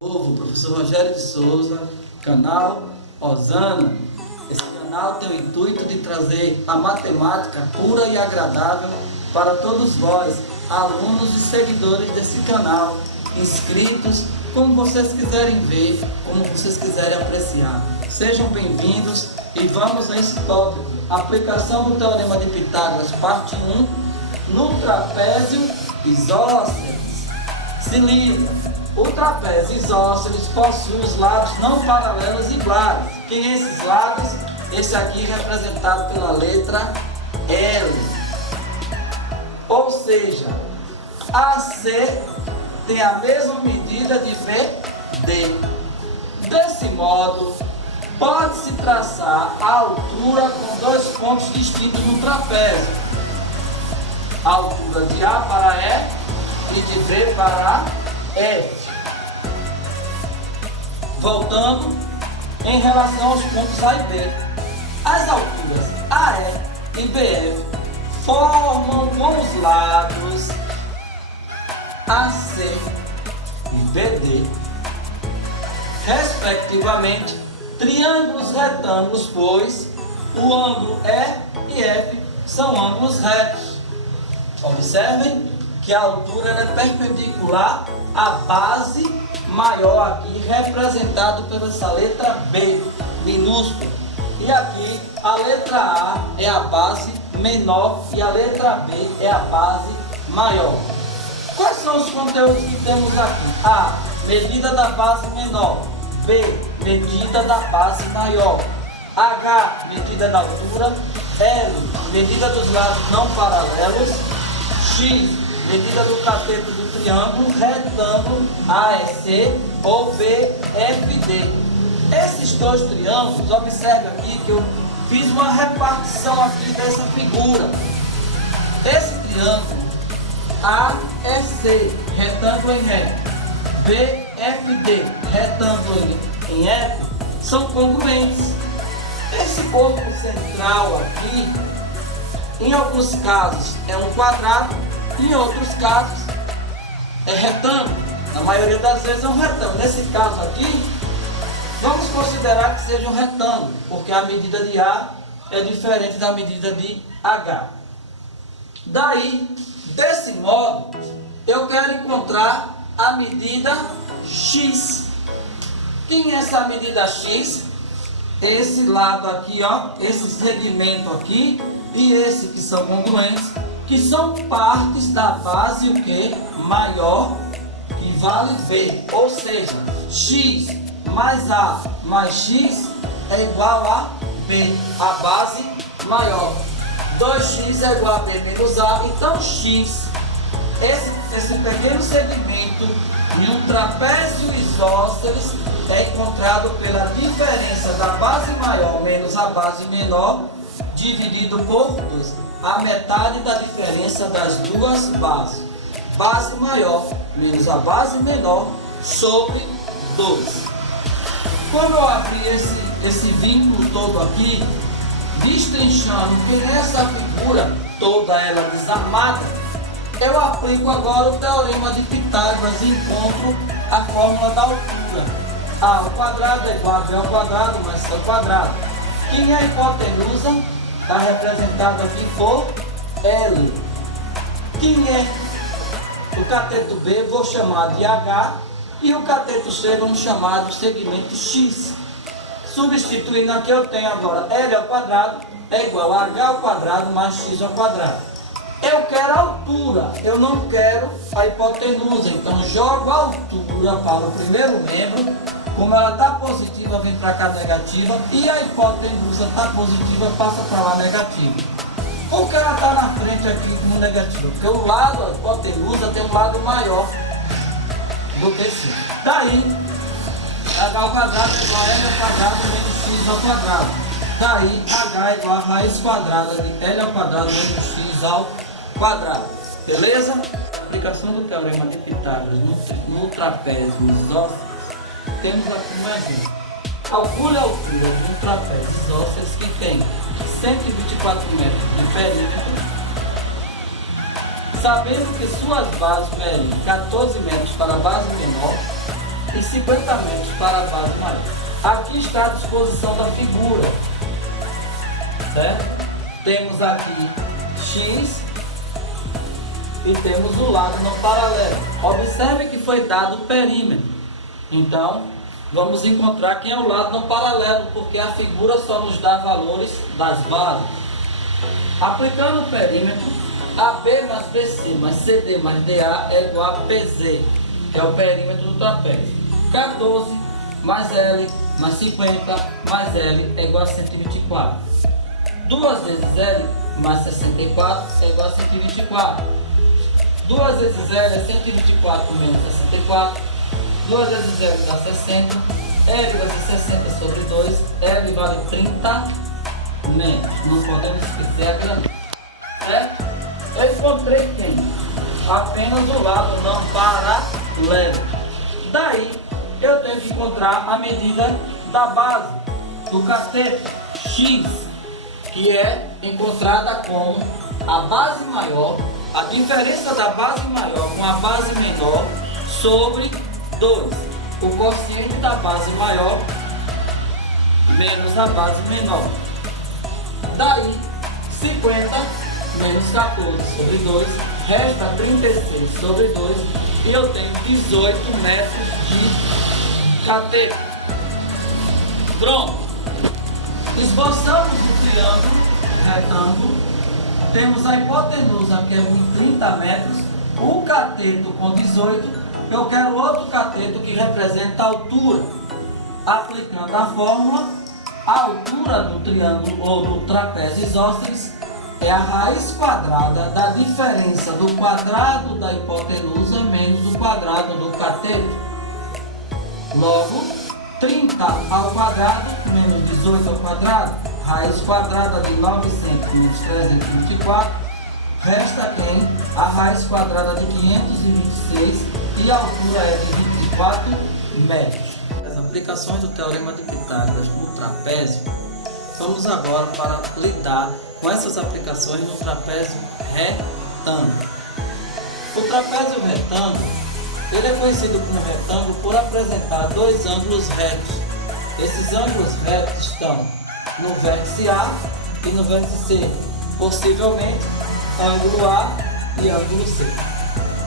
Novo, professor Rogério de Souza, canal Osana. Esse canal tem o intuito de trazer a matemática pura e agradável para todos vós, alunos e seguidores desse canal, inscritos, como vocês quiserem ver, como vocês quiserem apreciar. Sejam bem-vindos e vamos a esse tópico, aplicação do Teorema de Pitágoras, parte 1, no trapézio isósceles. Se liga, o trapézio isósceles possui os lados não paralelos iguais. Quem é esses lados? Esse aqui representado pela letra L. Ou seja, AC tem a mesma medida de BD. Desse modo, pode-se traçar a altura com dois pontos distintos no trapézio. A altura de A para E e de B para F. Voltando, em relação aos pontos A e B, as alturas AE e BF formam com os lados AC e BD, respectivamente, triângulos retângulos, pois o ângulo E e F são ângulos retos. Observem que a altura é perpendicular à base maior aqui, representado pela essa letra B minúscula. E aqui a letra A é a base menor e a letra B é a base maior. Quais são os conteúdos que temos aqui? A, medida da base menor. B, medida da base maior. H, medida da altura. L, medida dos lados não paralelos. X, medida do cateto do triângulo, retângulo AEC ou BFD. Esses dois triângulos, observe aqui que eu fiz uma repartição aqui dessa figura. Esse triângulo AEC, retângulo em reto, BFD, retângulo em F, são congruentes. Esse corpo central aqui, em alguns casos é um quadrado, em outros casos é retângulo. Na maioria das vezes é um retângulo. Nesse caso aqui, vamos considerar que seja um retângulo, porque a medida de A é diferente da medida de H. Daí, desse modo, eu quero encontrar a medida X. Quem é essa medida X? Esse lado aqui, ó, esse segmento aqui e esse que são congruentes, que são partes da base o que? Maior, que vale B. Ou seja, X mais A mais X é igual a B, a base maior. 2x é igual a B menos A, então X, esse pequeno segmento em um trapézio isósceles é encontrado pela diferença da base maior menos a base menor, dividido por 2, a metade da diferença das duas bases. Base maior menos a base menor sobre 2. Quando eu abrir esse vínculo todo aqui, destrinchando que nessa figura, toda ela desarmada, eu aplico agora o Teorema de Pitágoras e encontro a fórmula da altura. A ao quadrado é igual a B ao quadrado mais C ao quadrado. Quem é a hipotenusa? Está representado aqui por L. Quem é o cateto B? Vou chamar de H. E o cateto C vamos chamar de segmento X. Substituindo aqui, eu tenho agora L ao quadrado é igual a H ao quadrado mais X ao quadrado. Eu quero a altura, eu não quero a hipotenusa. Então jogo a altura para o primeiro membro. Como ela está positiva, vem para cá negativa. E a hipotenusa está positiva, passa para lá negativa. Por que ela está na frente aqui como negativa? Porque o lado, a hipotenusa, tem um lado maior do que C. Daí, H ao quadrado é igual a L ao quadrado menos X ao quadrado. Daí, H é igual a raiz quadrada de L ao quadrado menos X ao quadrado. Beleza? Aplicação do Teorema de Pitágoras no trapézio isósceles. Temos aqui um exemplo. Calcule a altura de um trapézio isósceles que tem 124 metros de perímetro, sabendo que suas bases medem 14 metros para a base menor e 50 metros para a base maior. Aqui está a disposição da figura, certo? Temos aqui X e temos o lado no paralelo. Observe que foi dado o perímetro. Então, vamos encontrar quem é o lado no paralelo, porque a figura só nos dá valores das bases. Aplicando o perímetro, AB mais BC mais CD mais DA é igual a PZ, que é o perímetro do trapézio. 14 mais L mais 50 mais L é igual a 124. 2 vezes L mais 64 é igual a 124. 2 vezes L é 124 menos 64. 2 vezes L dá 60. L vai ser 60 sobre 2. L vale 30 metros. Não podemos esquecer a grandeza. Certo? Eu encontrei quem? Apenas o lado não paralelo. Daí eu tenho que encontrar a medida da base do cateto X, que é encontrada como a base maior, a diferença da base maior com a base menor sobre 2. O quociente da base maior menos a base menor. Daí 50 menos 14 sobre 2, resta 36 sobre 2 e eu tenho 18 metros de cateto. Pronto. Esboçamos o triângulo retângulo. Temos a hipotenusa, que é com 30 metros, o cateto com 18. Eu quero outro cateto que representa a altura. Aplicando a fórmula, a altura do triângulo ou do trapézio isósceles é a raiz quadrada da diferença do quadrado da hipotenusa menos o quadrado do cateto. Logo, 30 ao quadrado menos 18 ao quadrado, raiz quadrada de 900 menos 324, resta quem? A raiz quadrada de 526 e a altura é de 24 metros. As aplicações do Teorema de Pitágoras no trapézio, vamos agora para lidar com essas aplicações no trapézio retângulo. O trapézio retângulo, ele é conhecido como retângulo por apresentar dois ângulos retos. Esses ângulos retos estão no vértice A e no vértice C, possivelmente ângulo A e ângulo C.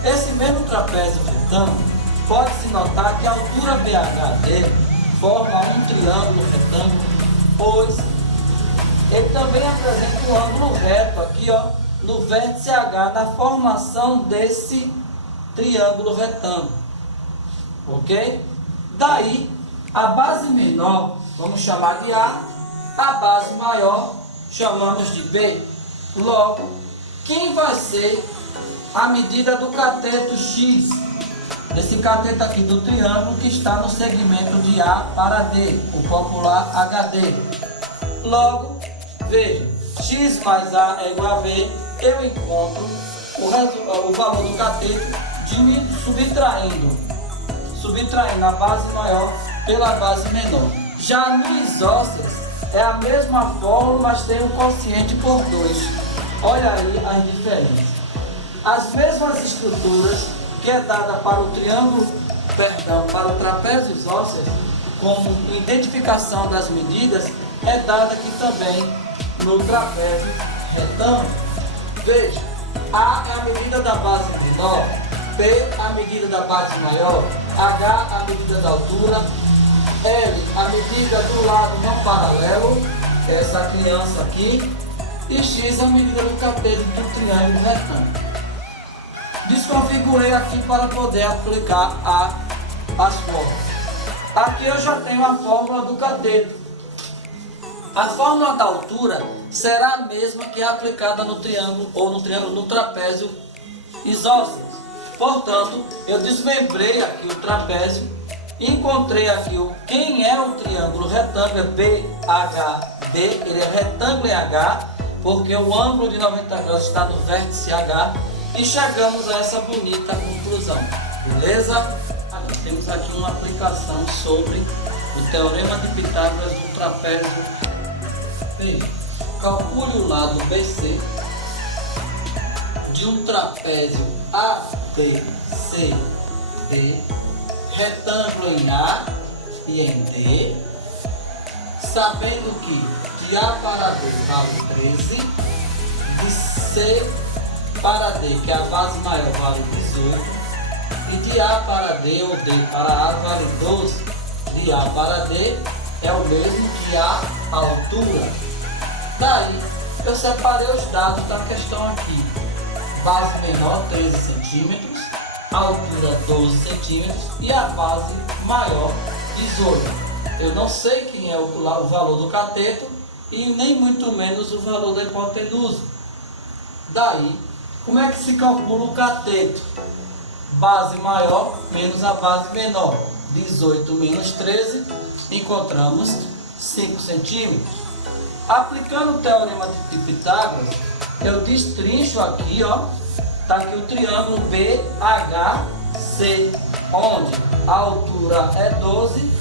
Esse mesmo trapézio retângulo, pode-se notar que a altura BH dele forma um triângulo retângulo, pois ele também apresenta um ângulo reto aqui, ó, no vértice H, na formação desse triângulo retângulo, ok? Daí, a base menor vamos chamar de A, a base maior chamamos de B. Logo, quem vai ser a medida do cateto X? Esse cateto aqui do triângulo que está no segmento de A para D, o popular HD. Logo, veja, X mais A é igual a B, eu encontro o valor do cateto subtraindo a base maior pela base menor. Já no isósceles é a mesma fórmula, mas tem um quociente por 2. Olha aí as diferenças. As mesmas estruturas que é dada para o triângulo, para o trapézio isósceles, como identificação das medidas, é dada aqui também no trapézio retângulo. Veja, A é a medida da base menor, B a medida da base maior, H a medida da altura, L a medida do lado não paralelo, que é essa criança aqui, e X a medida do cateto do triângulo retângulo. Desconfigurei aqui para poder aplicar as fórmulas. Aqui eu já tenho a fórmula do cateto. A fórmula da altura será a mesma que é aplicada no triângulo ou no trapézio isósceles. Portanto, eu desmembrei aqui o trapézio e encontrei aqui quem é o triângulo retângulo BHD. Ele é retângulo em H, porque o ângulo de 90 graus está no vértice H. E chegamos a essa bonita conclusão, beleza? Temos aqui uma aplicação sobre o Teorema de Pitágoras do trapézio. Veja, calcule o lado BC de um trapézio ABCD, retângulo em A e em D, sabendo que de A para D vale 13, de C para D, que é a base maior, vale 18, e de A para D ou D para A vale 12. De A para D é o mesmo que A altura. Daí eu separei os dados da questão aqui. Base menor 13 centímetros, altura 12 centímetros e a base maior 18. Eu não sei quem é o valor do cateto e nem muito menos o valor da hipotenusa. Daí, como é que se calcula o cateto? Base maior menos a base menor. 18 menos 13, encontramos 5 centímetros. Aplicando o teorema de Pitágoras, eu destrincho aqui, ó, tá aqui o triângulo BHC, onde a altura é 12,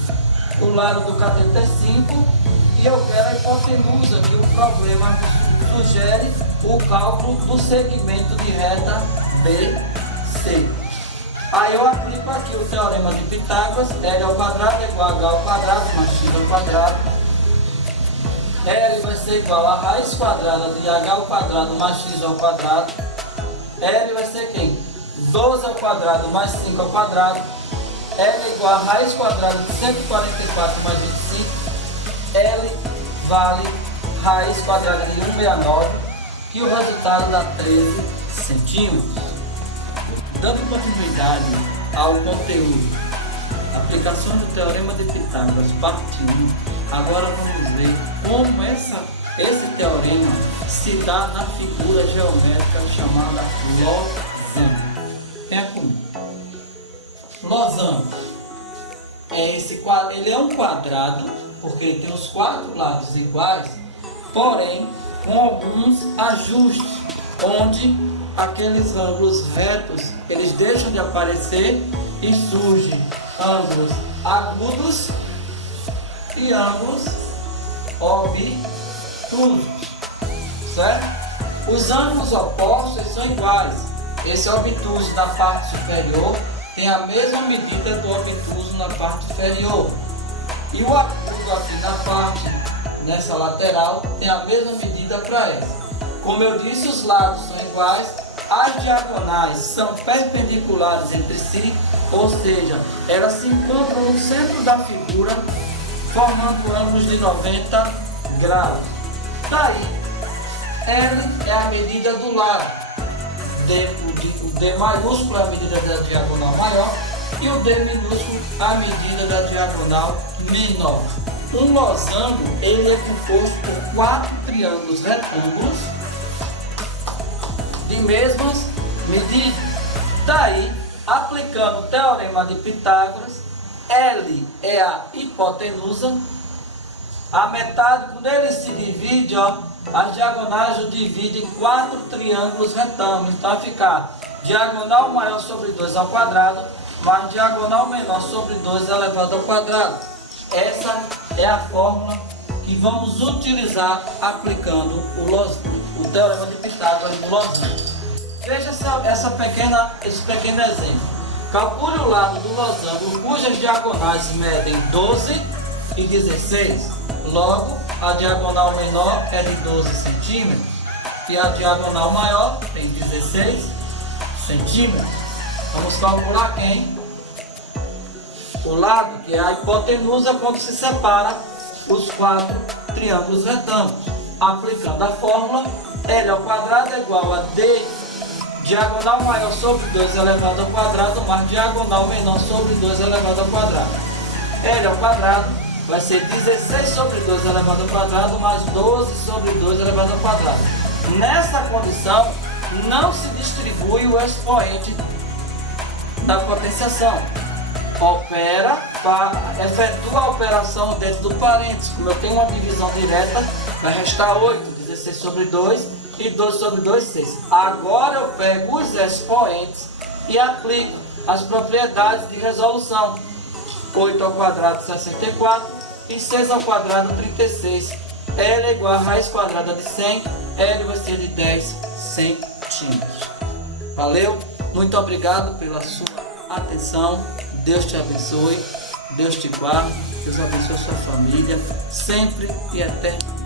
o lado do cateto é 5 e eu quero a hipotenusa, que o problema sugere o cálculo do segmento de reta BC. Aí eu aplico aqui o teorema de Pitágoras, L ao quadrado é igual a H ao quadrado mais X ao quadrado. L vai ser igual a raiz quadrada de H ao quadrado mais X ao quadrado. L vai ser quem? 12 ao quadrado mais 5 ao quadrado. L é igual a raiz quadrada de 144 mais 25. L vale raiz quadrada de 169, que o resultado dá 13 centímetros. Dando continuidade ao conteúdo, aplicação do Teorema de Pitágoras, parte 1, agora vamos ver como esse teorema se dá na figura geométrica chamada losango. Venha comigo. Losango ele é um quadrado, porque ele tem os 4 lados iguais, porém com alguns ajustes, onde aqueles ângulos retos eles deixam de aparecer e surgem ângulos agudos e ângulos obtusos, certo? Os ângulos opostos são iguais. Esse obtuso na parte superior tem a mesma medida do obtuso na parte inferior, e o agudo aqui na parte, nessa lateral, tem a mesma medida para essa. Como eu disse, os lados são iguais, as diagonais são perpendiculares entre si, ou seja, elas se encontram no centro da figura, formando ângulos de 90 graus. Daí, L é a medida do lado, o D maiúsculo é a medida da diagonal maior e o D minúsculo a medida da diagonal menor. Um losango ele é composto por 4 triângulos retângulos de mesmas medidas. Daí, aplicando o teorema de Pitágoras, L é a hipotenusa. A metade, quando ele se divide, ó, as diagonais o dividem em 4 triângulos retângulos. Então vai ficar diagonal maior sobre 2 ao quadrado, mais diagonal menor sobre 2 elevado ao quadrado. Essa é a fórmula que vamos utilizar aplicando o teorema de Pitágoras no losango. Veja esse pequeno exemplo. Calcule o lado do losango cujas diagonais medem 12 e 16. Logo, a diagonal menor é de 12 centímetros e a diagonal maior tem 16 centímetros. Vamos calcular quem? O lado, que é a hipotenusa, quando se separa os 4 triângulos retângulos. Aplicando a fórmula, L ao quadrado é igual a D diagonal maior sobre 2 elevado ao quadrado mais diagonal menor sobre 2 elevado ao quadrado. L ao quadrado vai ser 16 sobre 2 elevado ao quadrado mais 12 sobre 2 elevado ao quadrado. Nessa condição, não se distribui o expoente da potenciação. Efetua a operação dentro do parênteses. Como eu tenho uma divisão direta, vai restar 8, 16 sobre 2 e 12 sobre 2, 6. Agora eu pego os expoentes e aplico as propriedades de resolução. 8 ao quadrado 64 e 6 ao quadrado 36. L é igual a raiz quadrada de 100, L vai ser de 10 centímetros. Valeu, muito obrigado pela sua atenção. Deus te abençoe, Deus te guarde, Deus abençoe a sua família, sempre e eternamente.